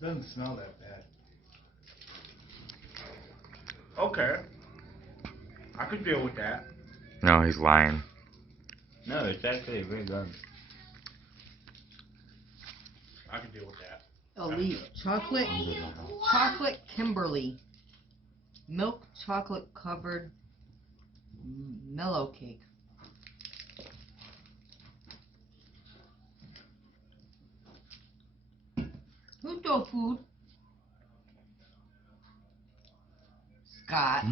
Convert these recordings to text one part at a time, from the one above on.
Doesn't smell that bad. Okay. I could deal with that. No, he's lying. No, it's actually very good. I could deal with that. Elite chocolate Kimberly milk chocolate covered mellow cake. Who stole food? Scott.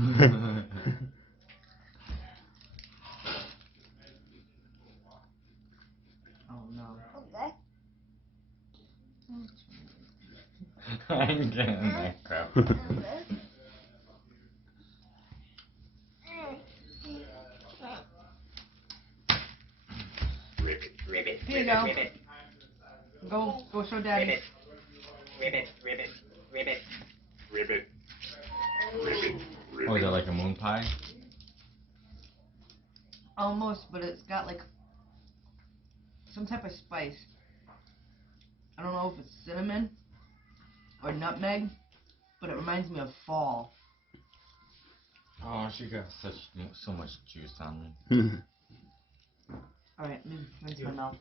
Oh no. I'm getting that crap. Here you go. Go show Daddy. Oh, is that like a moon pie? Almost, but it's got like some type of spice. I don't know if it's cinnamon or nutmeg, but it reminds me of fall. Oh, she got so much juice on me. Alright, let me rinse my mouth.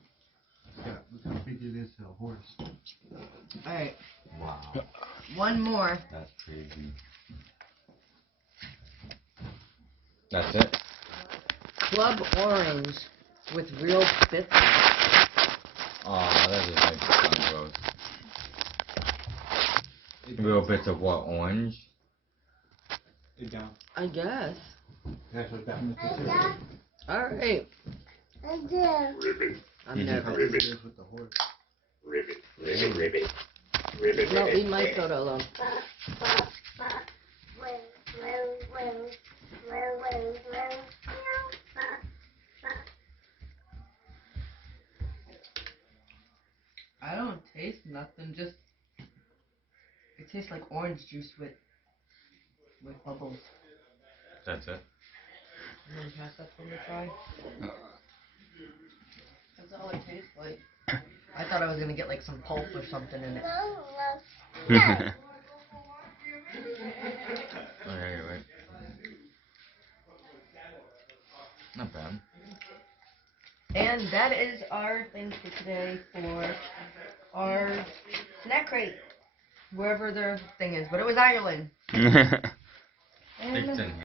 Yeah, look how big it is to a horse. Alright, Wow, one more. that's crazy. That's it? Club orange with real bits. Oh, that just makes it sound gross. Real bits of what, orange? Get down. I guess. That's what that means. Alright. I'm nervous. It is with the horse. No, leave my soda alone. I don't taste nothing, just it tastes like orange juice with bubbles. That's it? You want to pass that for me to try? That's all it tastes like. I thought I was gonna get like some pulp or something in it. Okay, wait. Not bad. And that is our thing for today for our snack crate. Wherever their thing is. But it was Ireland. It's And in